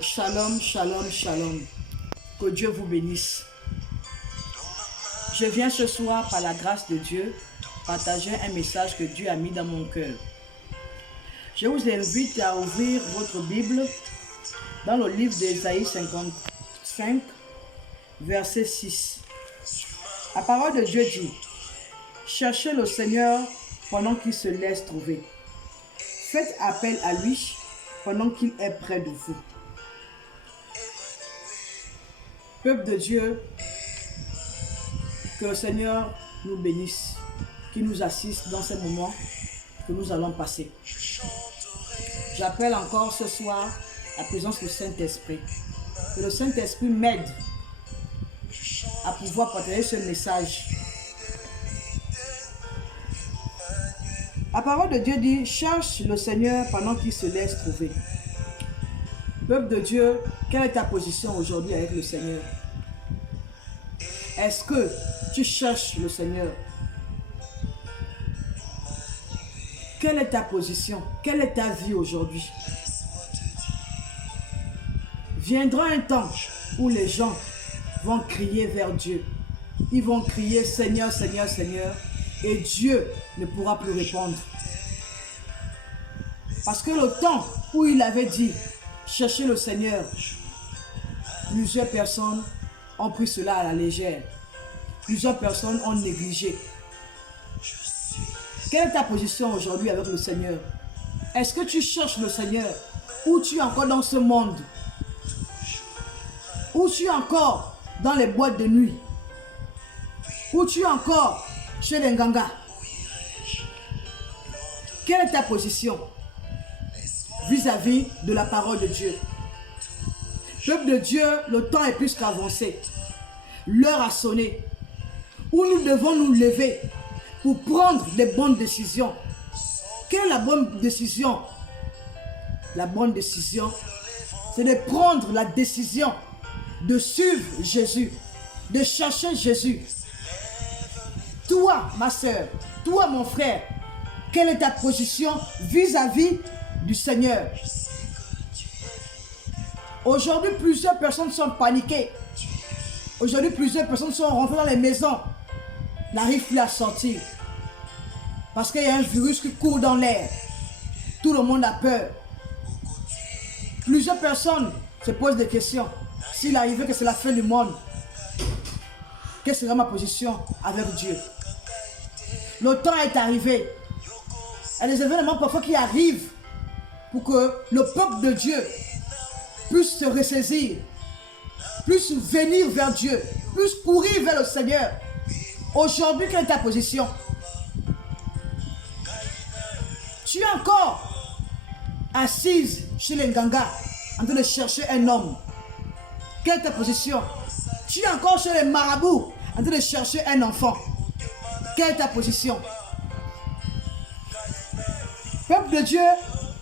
Shalom, shalom, shalom. Que Dieu vous bénisse. Je viens ce soir, par la grâce de Dieu, partager un message que Dieu a mis dans mon cœur. Je vous invite à ouvrir votre Bible dans le livre d'Ésaïe 55, verset 6. La parole de Dieu dit: cherchez le Seigneur pendant qu'il se laisse trouver. Faites appel à lui pendant qu'il est près de vous. Peuple de Dieu, que le Seigneur nous bénisse, qu'il nous assiste dans ces moments que nous allons passer. J'appelle encore ce soir la présence du Saint-Esprit. Que le Saint-Esprit m'aide à pouvoir partager ce message. La parole de Dieu dit: cherche le Seigneur pendant qu'il se laisse trouver. Peuple de Dieu, quelle est ta position aujourd'hui avec le Seigneur? Est-ce que tu cherches le Seigneur? Quelle est ta position? Quelle est ta vie aujourd'hui? Viendra un temps où les gens vont crier vers Dieu. Ils vont crier: Seigneur, Seigneur, Seigneur. Et Dieu ne pourra plus répondre. Parce que le temps où il avait dit chercher le Seigneur, plusieurs personnes ont pris cela à la légère. Plusieurs personnes ont négligé. Quelle est ta position aujourd'hui avec le Seigneur? Est-ce que tu cherches le Seigneur? Ou tu es encore dans ce monde? Ou tu es encore dans les boîtes de nuit? Ou tu es encore chez les gangas? Quelle est ta position vis-à-vis de la parole de Dieu? Peuple de Dieu, le temps est plus qu'avancé. L'heure a sonné où nous devons nous lever pour prendre les bonnes décisions. Quelle est la bonne décision? La bonne décision, c'est de prendre la décision de suivre Jésus, de chercher Jésus. Toi, ma soeur, toi, mon frère, quelle est ta position vis-à-vis du Seigneur? Aujourd'hui, plusieurs personnes sont paniquées. Aujourd'hui, plusieurs personnes sont rentrées dans les maisons, n'arrivent plus à sortir. Parce qu'il y a un virus qui court dans l'air. Tout le monde a peur. Plusieurs personnes se posent des questions. S'il arrivait que c'est la fin du monde, quelle sera ma position avec Dieu? Le temps est arrivé. Il y a des événements parfois qui arrivent pour que le peuple de Dieu puisse se ressaisir, puisse venir vers Dieu, puisse courir vers le Seigneur. Aujourd'hui, quelle est ta position? Tu es encore assise chez les gangas en train de chercher un homme. Quelle est ta position? Tu es encore chez les marabouts en train de chercher un enfant. Quelle est ta position? Peuple de Dieu,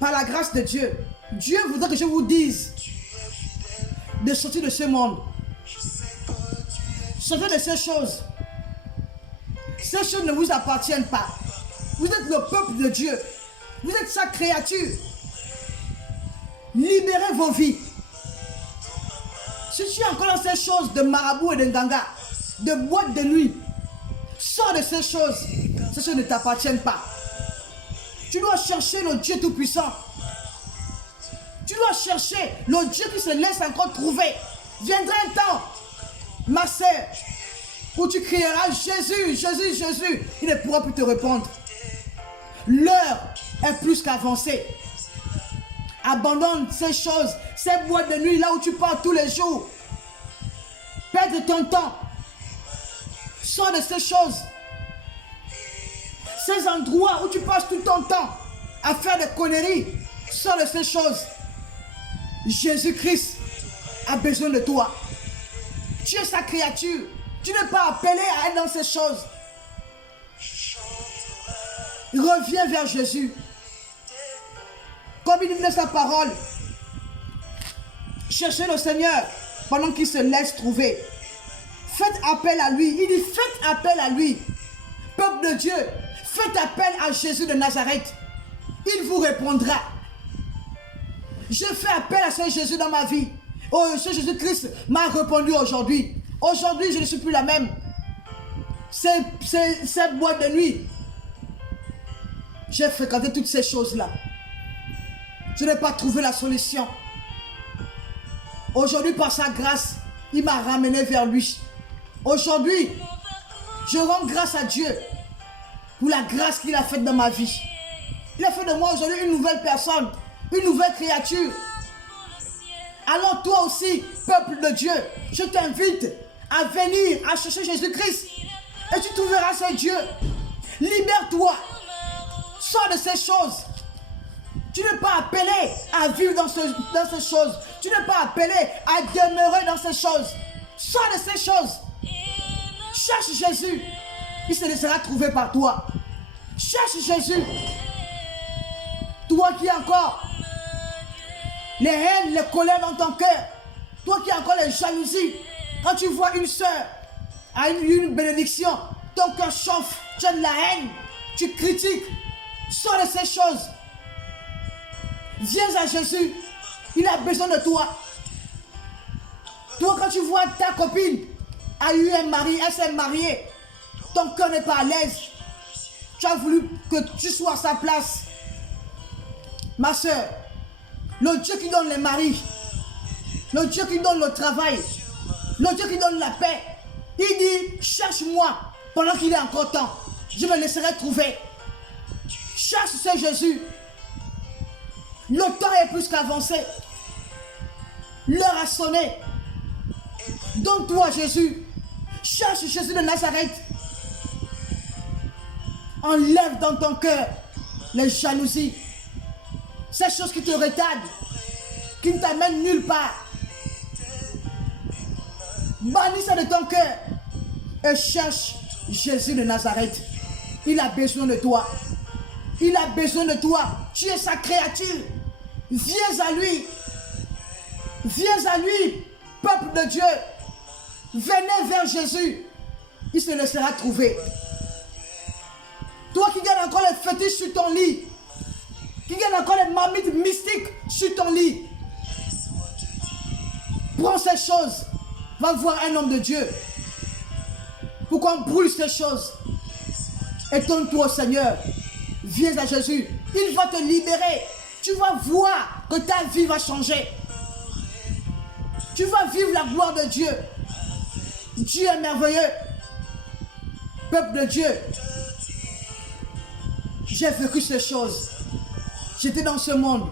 par la grâce de Dieu, Dieu voudrait que je vous dise de sortir de ce monde. Sortez de ces choses. Ces choses ne vous appartiennent pas. Vous êtes le peuple de Dieu. Vous êtes sa créature. Libérez vos vies. Si tu es encore dans ces choses de marabout et de ganga, de boîte de nuit, sors de ces choses. Ces choses ne t'appartiennent pas. Tu dois chercher le Dieu Tout-Puissant. Tu dois chercher le Dieu qui se laisse encore trouver. Viendra un temps, ma sœur, où tu crieras Jésus, Jésus, Jésus. Il ne pourra plus te répondre. L'heure est plus qu'avancée. Abandonne ces choses, ces boîtes de nuit là où tu pars tous les jours. Perds ton temps. Sors de ces choses. Ces endroits où tu passes tout ton temps à faire des conneries. Sors de ces choses. Jésus-Christ a besoin de toi. Tu es sa créature. Tu n'es pas appelé à être dans ces choses. Reviens vers Jésus. Comme il dit dans sa parole, cherchez le Seigneur pendant qu'il se laisse trouver. Faites appel à lui. Il dit faites appel à lui. Peuple de Dieu, faites appel à Jésus de Nazareth. Il vous répondra. Je fais appel à Seigneur Jésus dans ma vie. Oh, Seigneur Jésus-Christ m'a répondu aujourd'hui. Aujourd'hui, je ne suis plus la même. Cette boîte de nuit, j'ai fréquenté toutes ces choses-là. Je n'ai pas trouvé la solution. Aujourd'hui, par sa grâce, il m'a ramené vers lui. Aujourd'hui, je rends grâce à Dieu pour la grâce qu'il a faite dans ma vie. Il a fait de moi aujourd'hui une nouvelle personne, une nouvelle créature. Alors toi aussi, peuple de Dieu, je t'invite à venir, à chercher Jésus-Christ. Et tu trouveras ce Dieu. Libère-toi. Sors de ces choses. Tu n'es pas appelé à vivre dans ces choses. Tu n'es pas appelé à demeurer dans ces choses. Sors de ces choses. Cherche Jésus. Il se laissera trouver par toi. Cherche Jésus. Toi qui as encore les haines, les colères dans ton cœur. Toi qui as encore les jalousies. Quand tu vois une soeur à une bénédiction, ton cœur chauffe. Tu as de la haine. Tu critiques. Sors de ces choses. Viens à Jésus. Il a besoin de toi. Toi, quand tu vois ta copine a eu un mari, elle s'est mariée, ton cœur n'est pas à l'aise. Tu as voulu que tu sois à sa place. Ma soeur, le Dieu qui donne les maris, le Dieu qui donne le travail, le Dieu qui donne la paix, il dit, cherche-moi pendant qu'il est encore temps. Je me laisserai trouver. Cherche ce Jésus. Le temps est plus qu'avancé. L'heure a sonné. Donne-toi Jésus. Cherche Jésus de Nazareth. Enlève dans ton cœur les jalousies. Ces choses qui te retardent, qui ne t'amènent nulle part. Bannis ça de ton cœur et cherche Jésus de Nazareth. Il a besoin de toi. Il a besoin de toi. Tu es sa créature. Viens à lui. Viens à lui, peuple de Dieu. Venez vers Jésus. Il se laissera trouver. Toi qui gardes encore les fétiches sur ton lit, qui garde encore les marmites mystiques sur ton lit, prends ces choses. Va voir un homme de Dieu. Pour qu'on brûle ces choses. Étonne-toi au Seigneur. Viens à Jésus. Il va te libérer. Tu vas voir que ta vie va changer. Tu vas vivre la gloire de Dieu. Dieu est merveilleux. Peuple de Dieu. J'ai vécu ces choses. J'étais dans ce monde.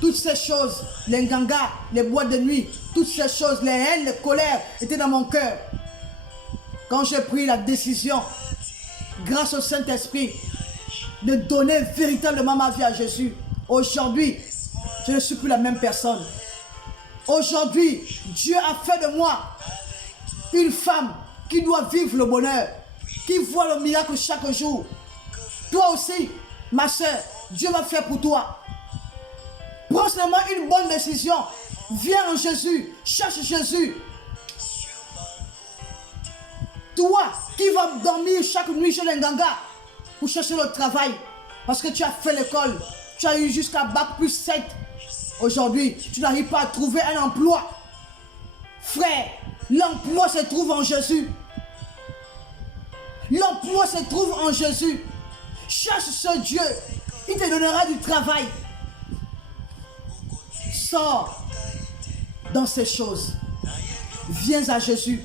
Toutes ces choses, les gangas, les boîtes de nuit, toutes ces choses, les haines, les colères étaient dans mon cœur. Quand j'ai pris la décision, grâce au Saint-Esprit, de donner véritablement ma vie à Jésus, aujourd'hui, je ne suis plus la même personne. Aujourd'hui, Dieu a fait de moi une femme qui doit vivre le bonheur, qui voit le miracle chaque jour. Toi aussi, ma soeur, Dieu va faire pour toi. Prends seulement une bonne décision. Viens en Jésus, cherche Jésus. Toi qui vas dormir chaque nuit chez les gangas pour chercher le travail, parce que tu as fait l'école, tu as eu jusqu'à bac plus 7. Aujourd'hui, tu n'arrives pas à trouver un emploi. Frère, l'emploi se trouve en Jésus. L'emploi se trouve en Jésus. Cherche ce Dieu. Il te donnera du travail. Sors dans ces choses. Viens à Jésus.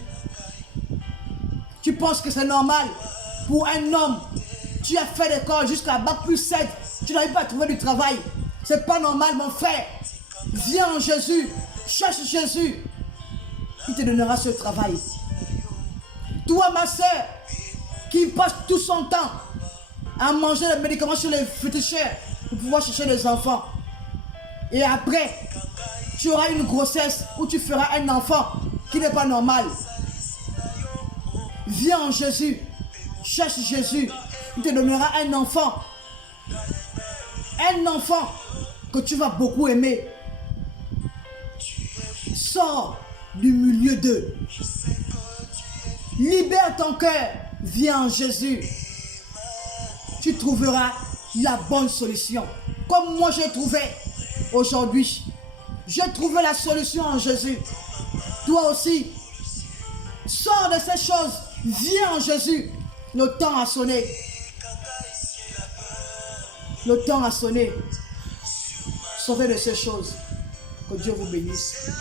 Tu penses que c'est normal pour un homme, tu as fait l'école jusqu'à bac plus 7, tu n'arrives pas à trouver du travail. C'est pas normal, mon frère. Viens en Jésus. Cherche Jésus. Il te donnera ce travail. Toi, ma soeur, qui passe tout son temps à manger les médicaments sur les féticheurs pour pouvoir chercher des enfants. Et après, tu auras une grossesse où tu feras un enfant qui n'est pas normal. Viens en Jésus. Cherche Jésus. Il te donnera un enfant. Un enfant que tu vas beaucoup aimer. Sors du milieu d'eux. Libère ton cœur. Viens en Jésus. Tu trouveras la bonne solution. Comme moi j'ai trouvé. aujourd'hui, j'ai trouvé la solution en Jésus. Toi aussi, sors de ces choses, viens en Jésus. Le temps a sonné. Le temps a sonné. Sauvez de ces choses. Que Dieu vous bénisse.